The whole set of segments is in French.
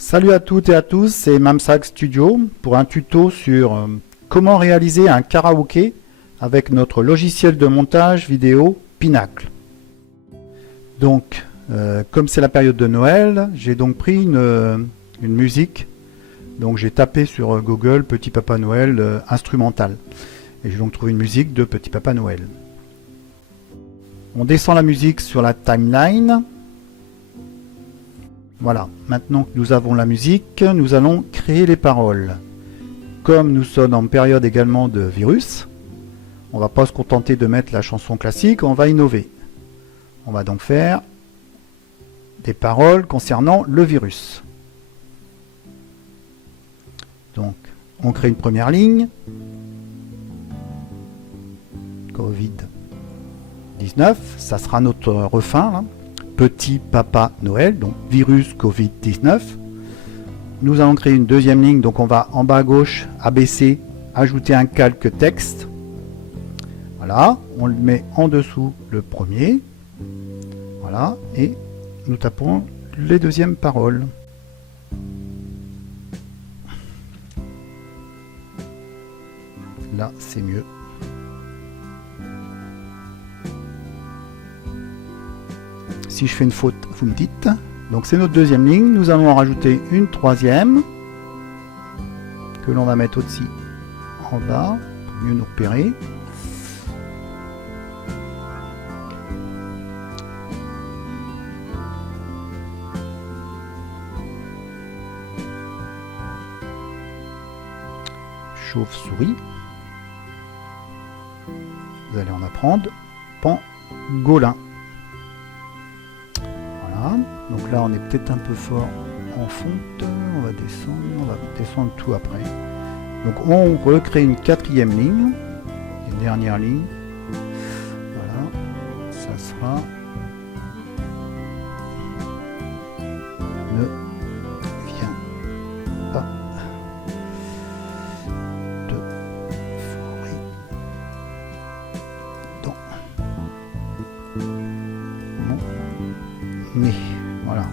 Salut à toutes et à tous, c'est Mamsak Studio pour un tuto sur comment réaliser un karaoké avec notre logiciel de montage vidéo Pinacle. Donc, comme c'est la période de Noël, j'ai donc pris une musique. Donc j'ai tapé sur Google Petit Papa Noël instrumental. Et j'ai donc trouvé une musique de Petit Papa Noël. On descend la musique sur la timeline. Voilà, maintenant que nous avons la musique, nous allons créer les paroles. Comme nous sommes en période également de virus, on ne va pas se contenter de mettre la chanson classique, on va innover. On va donc faire des paroles concernant le virus. Donc, on crée une première ligne. Covid-19, ça sera notre refrain, là. Petit Papa Noël, donc virus Covid-19. Nous allons créer une deuxième ligne, donc on va en bas à gauche, abaisser, ajouter un calque texte. Voilà, on le met en dessous le premier. Voilà, et nous tapons les deuxièmes paroles. Là, c'est mieux. Si je fais une faute, vous me dites. Donc c'est notre deuxième ligne. Nous allons en rajouter une troisième que l'on va mettre aussi en bas pour mieux nous repérer. Chauve-souris. Vous allez en apprendre. Pangolin. Donc là on est peut-être un peu fort en fonte, on va descendre tout après. Donc on recrée une quatrième ligne, une dernière ligne. Voilà, ça sera ne vient pas de forêt dans mon nez. Voilà.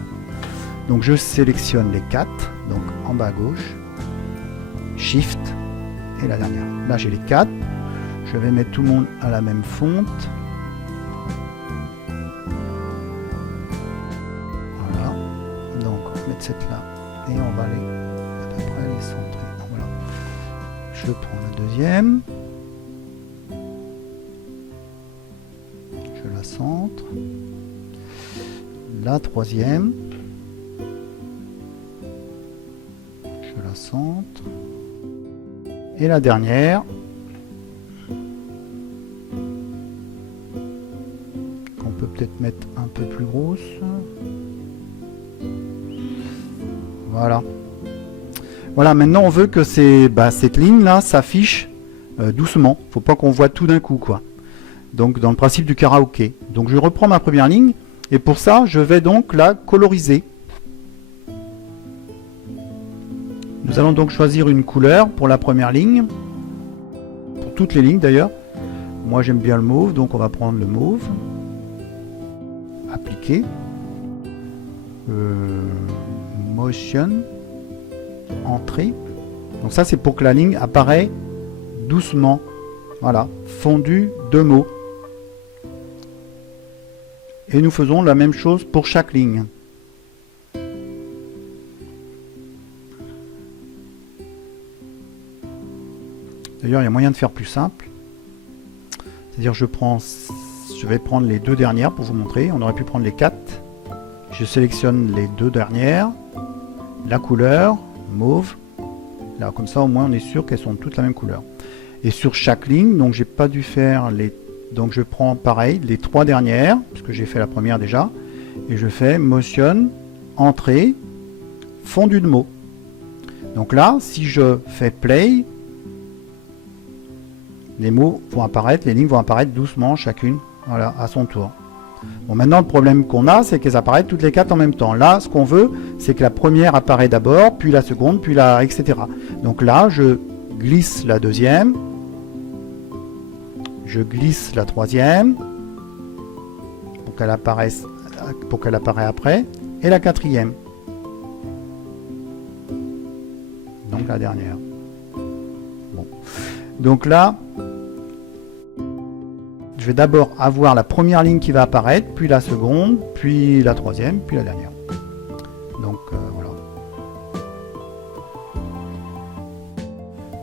Donc je sélectionne les 4, donc en bas à gauche, Shift et la dernière. Là j'ai les 4. Je vais mettre tout le monde à la même fonte. Voilà. Donc on va mettre cette là et on va aller à peu près les centrer. Donc, voilà. Je prends la deuxième. Je la centre. La troisième, je la centre, et la dernière, qu'on peut peut-être mettre un peu plus grosse. Voilà. Voilà, maintenant on veut que cette ligne là s'affiche doucement. Faut pas qu'on voit tout d'un coup, quoi. Donc dans le principe du karaoké. Donc je reprends ma première ligne. Et pour ça, je vais donc la coloriser. Nous allons donc choisir une couleur pour la première ligne. Pour toutes les lignes d'ailleurs. Moi j'aime bien le mauve, donc on va prendre le mauve. Appliquer. Motion. Entrée. Donc ça c'est pour que la ligne apparaît doucement. Voilà. Fondu de mots. Et nous faisons la même chose pour chaque ligne. D'ailleurs, il y a moyen de faire plus simple. C'est-à-dire, je vais prendre les deux dernières pour vous montrer. On aurait pu prendre les 4. Je sélectionne les deux dernières. La couleur, mauve. Là, comme ça, au moins, on est sûr qu'elles sont toutes la même couleur. Et sur chaque ligne, donc j'ai pas dû faire les... Donc je prends pareil les 3 dernières, parce que j'ai fait la première déjà, et je fais motion, entrée, fondu de mots. Donc là, si je fais play, les mots vont apparaître, les lignes vont apparaître doucement chacune, voilà, à son tour. Bon, maintenant le problème qu'on a, c'est qu'elles apparaissent toutes les 4 en même temps. Là, ce qu'on veut, c'est que la première apparaît d'abord, puis la seconde, puis la, etc. Donc là, je glisse la deuxième. Je glisse la troisième pour qu'elle apparaisse après, et la quatrième. la dernière. Bon. Donc là, je vais d'abord avoir la première ligne qui va apparaître, puis la seconde, puis la troisième, puis la dernière. Donc voilà.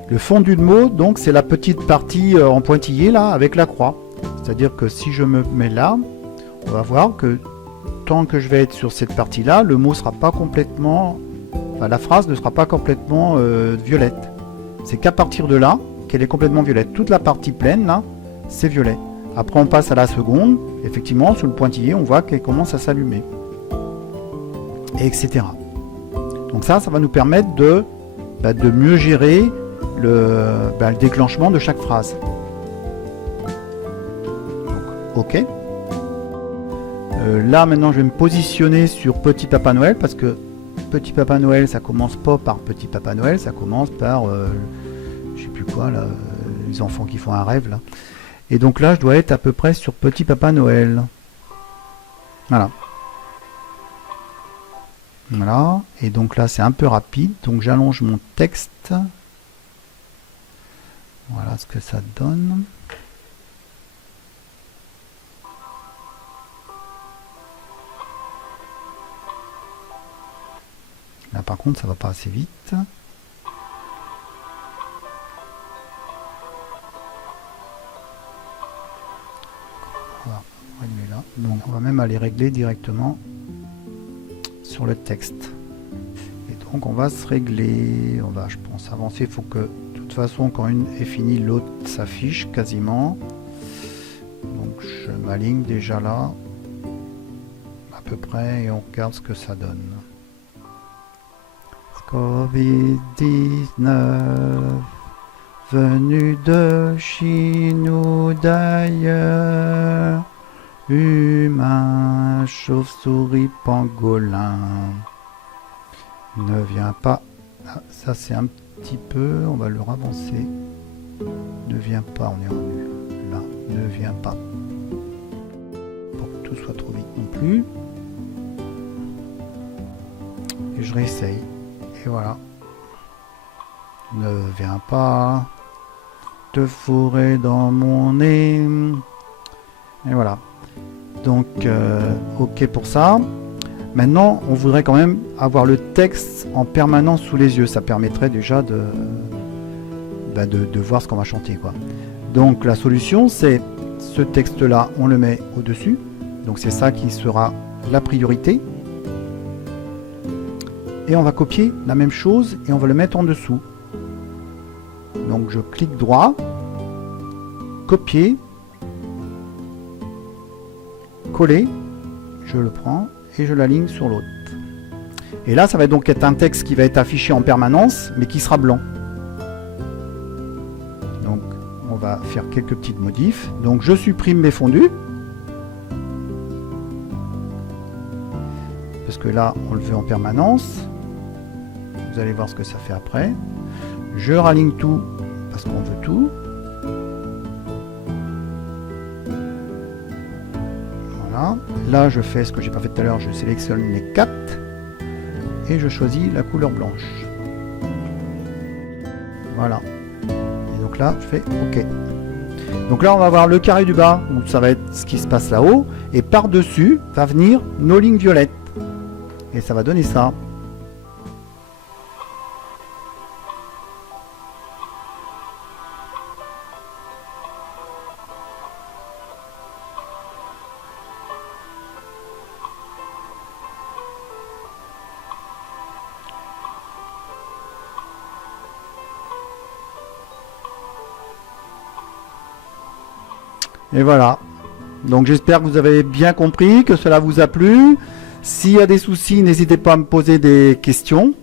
Le fondu de mots, donc c'est la petite partie en pointillé là, avec la croix. C'est-à-dire que si je me mets là, on va voir que tant que je vais être sur cette partie-là, le mot sera pas complètement, enfin, la phrase ne sera pas complètement violette. C'est qu'à partir de là qu'elle est complètement violette. Toute la partie pleine là, c'est violet. Après on passe à la seconde, effectivement sous le pointillé on voit qu'elle commence à s'allumer. Et etc. Donc ça va nous permettre de mieux gérer le déclenchement de chaque phrase. Donc, ok. Là maintenant je vais me positionner sur Petit Papa Noël parce que Petit Papa Noël ça commence pas par Petit Papa Noël, ça commence par je sais plus quoi là, les enfants qui font un rêve là. Et donc là je dois être à peu près sur Petit Papa Noël. Voilà. Voilà. Et donc là c'est un peu rapide, donc j'allonge mon texte. Voilà ce que ça donne. Là par contre ça va pas assez vite. On va régler là. Donc on va même aller régler directement sur le texte. Et donc on va se régler. On va, je pense, avancer. Il faut que de toute façon quand une est finie, l'autre s'affiche quasiment. Donc je m'aligne déjà là à peu près et on regarde ce que ça donne. Covid-19 venu de Chine ou d'ailleurs, humain, chauve-souris, pangolin, ne vient pas. Ah, ça c'est un petit peu, on va le ravancer. Ne vient pas, on est revenu là, ne vient pas. Pour que tout soit trop vite non plus. Et je réessaye. Et voilà. Ne viens pas te fourrer dans mon nez. Et voilà. Donc, ok pour ça. Maintenant, on voudrait quand même avoir le texte en permanence sous les yeux. Ça permettrait déjà de voir ce qu'on va chanter, quoi. Donc, la solution, c'est ce texte-là, on le met au-dessus. Donc, c'est ça qui sera la priorité. Et on va copier la même chose et on va le mettre en dessous. Donc je clique droit, copier, coller, je le prends et je l'aligne sur l'autre. Et là ça va donc être un texte qui va être affiché en permanence mais qui sera blanc. Donc on va faire quelques petites modifs. Donc je supprime mes fondus. Parce que là on le veut en permanence. Vous allez voir ce que ça fait après. Je raligne tout parce qu'on veut tout. Voilà. Là, je fais ce que j'ai pas fait tout à l'heure. Je sélectionne les 4 et je choisis la couleur blanche. Voilà. Et donc là, je fais OK. Donc là, on va voir le carré du bas où ça va être ce qui se passe là-haut. Et par-dessus va venir nos lignes violettes. Et ça va donner ça. Et voilà. Donc j'espère que vous avez bien compris, que cela vous a plu. S'il y a des soucis, n'hésitez pas à me poser des questions.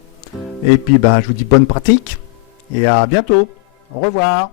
Et puis je vous dis bonne pratique et à bientôt. Au revoir.